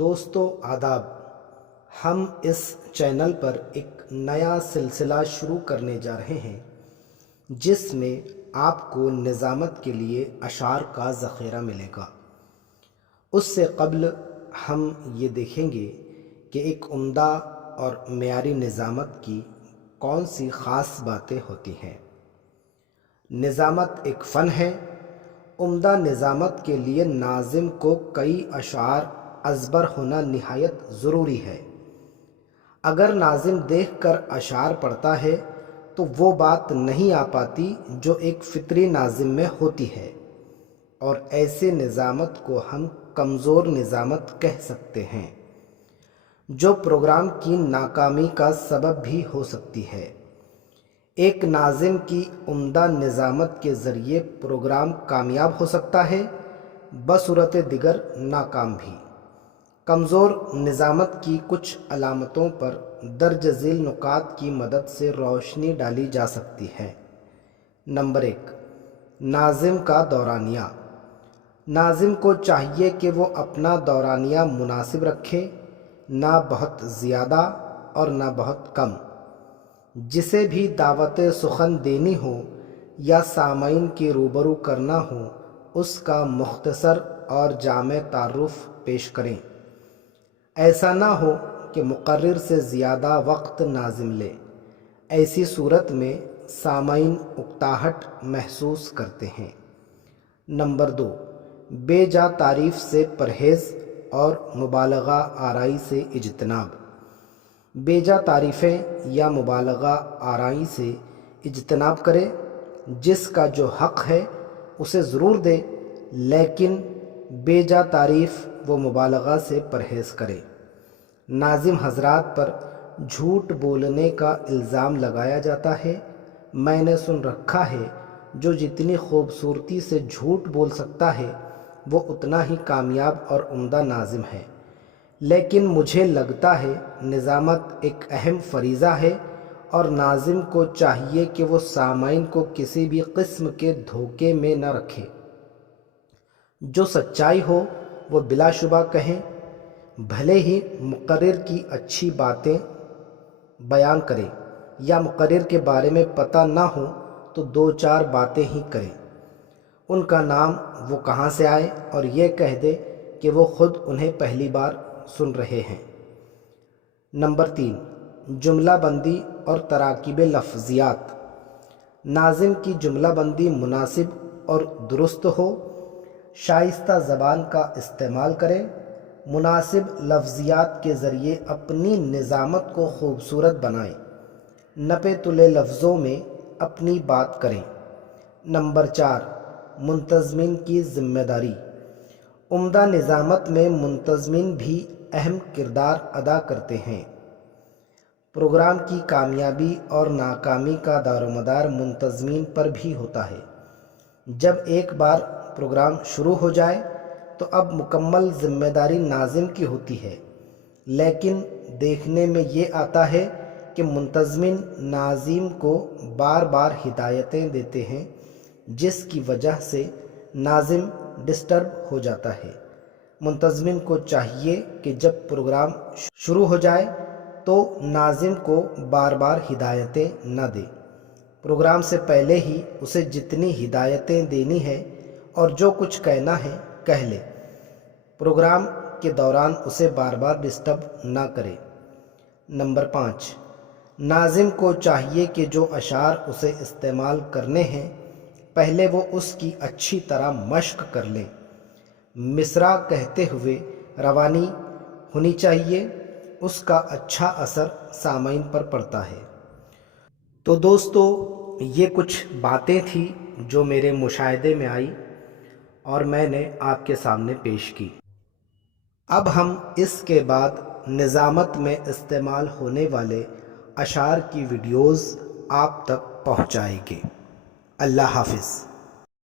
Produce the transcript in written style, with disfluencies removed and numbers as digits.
دوستو آداب، ہم اس چینل پر ایک نیا سلسلہ شروع کرنے جا رہے ہیں جس میں آپ کو نظامت کے لیے اشعار کا ذخیرہ ملے گا۔ اس سے قبل ہم یہ دیکھیں گے کہ ایک عمدہ اور معیاری نظامت کی کون سی خاص باتیں ہوتی ہیں۔ نظامت ایک فن ہے۔ عمدہ نظامت کے لیے ناظم کو کئی اشعار ازبر ہونا نہایت ضروری ہے۔ اگر ناظم دیکھ کر اشعار پڑھتا ہے تو وہ بات نہیں آ پاتی جو ایک فطری ناظم میں ہوتی ہے، اور ایسے نظامت کو ہم کمزور نظامت کہہ سکتے ہیں، جو پروگرام کی ناکامی کا سبب بھی ہو سکتی ہے۔ ایک ناظم کی عمدہ نظامت کے ذریعے پروگرام کامیاب ہو سکتا ہے، بصورت دیگر ناکام بھی۔ کمزور نظامت کی کچھ علامتوں پر درج ذیل نکات کی مدد سے روشنی ڈالی جا سکتی ہے۔ نمبر 1، ناظم کا دورانیہ۔ ناظم کو چاہیے کہ وہ اپنا دورانیہ مناسب رکھے، نہ بہت زیادہ اور نہ بہت کم۔ جسے بھی دعوت سخن دینی ہو یا سامعین کی روبرو کرنا ہو، اس کا مختصر اور جامع تعارف پیش کریں۔ ایسا نہ ہو کہ مقرر سے زیادہ وقت ناظم لے، ایسی صورت میں سامعین اکتاہٹ محسوس کرتے ہیں۔ نمبر 2، بے جا تعریف سے پرہیز اور مبالغہ آرائی سے اجتناب۔ بے جا تعریفیں یا مبالغہ آرائی سے اجتناب کرے۔ جس کا جو حق ہے اسے ضرور دے، لیکن بے جا تعریف و مبالغہ سے پرہیز کرے۔ ناظم حضرات پر جھوٹ بولنے کا الزام لگایا جاتا ہے۔ میں نے سن رکھا ہے جو جتنی خوبصورتی سے جھوٹ بول سکتا ہے وہ اتنا ہی کامیاب اور عمدہ ناظم ہے۔ لیکن مجھے لگتا ہے نظامت ایک اہم فریضہ ہے، اور ناظم کو چاہیے کہ وہ سامعین کو کسی بھی قسم کے دھوکے میں نہ رکھے۔ جو سچائی ہو وہ بلا شبہ کہیں، بھلے ہی مقرر کی اچھی باتیں بیان کرے یا مقرر کے بارے میں پتہ نہ ہو تو 2-4 باتیں ہی کرے۔ ان کا نام وہ کہاں سے آئے اور یہ کہہ دے کہ وہ خود انہیں پہلی بار سن رہے ہیں۔ نمبر 3، جملہ بندی اور تراکیب لفظیات۔ ناظم کی جملہ بندی مناسب اور درست ہو، شائستہ زبان کا استعمال کرے، مناسب لفظیات کے ذریعے اپنی نظامت کو خوبصورت بنائیں، نپے تلے لفظوں میں اپنی بات کریں۔ نمبر 4، منتظمین کی ذمہ داری۔ عمدہ نظامت میں منتظمین بھی اہم کردار ادا کرتے ہیں۔ پروگرام کی کامیابی اور ناکامی کا دار و مدار منتظمین پر بھی ہوتا ہے۔ جب ایک بار پروگرام شروع ہو جائے تو اب مکمل ذمہ داری ناظم کی ہوتی ہے، لیکن دیکھنے میں یہ آتا ہے کہ منتظمین ناظم کو بار بار ہدایتیں دیتے ہیں، جس کی وجہ سے ناظم ڈسٹرب ہو جاتا ہے۔ منتظمین کو چاہیے کہ جب پروگرام شروع ہو جائے تو ناظم کو بار بار ہدایتیں نہ دے، پروگرام سے پہلے ہی اسے جتنی ہدایتیں دینی ہے اور جو کچھ کہنا ہے کہہ لے، پروگرام کے دوران اسے بار بار ڈسٹرب نہ کرے۔ نمبر 5، ناظم کو چاہیے کہ جو اشعار اسے استعمال کرنے ہیں پہلے وہ اس کی اچھی طرح مشق کر لے۔ مصرع کہتے ہوئے روانی ہونی چاہیے، اس کا اچھا اثر سامعین پر پڑتا ہے۔ تو دوستو، یہ کچھ باتیں تھیں جو میرے مشاہدے میں آئی اور میں نے آپ کے سامنے پیش کی۔ اب ہم اس کے بعد نظامت میں استعمال ہونے والے اشعار کی ویڈیوز آپ تک پہنچائیں گے۔ اللہ حافظ۔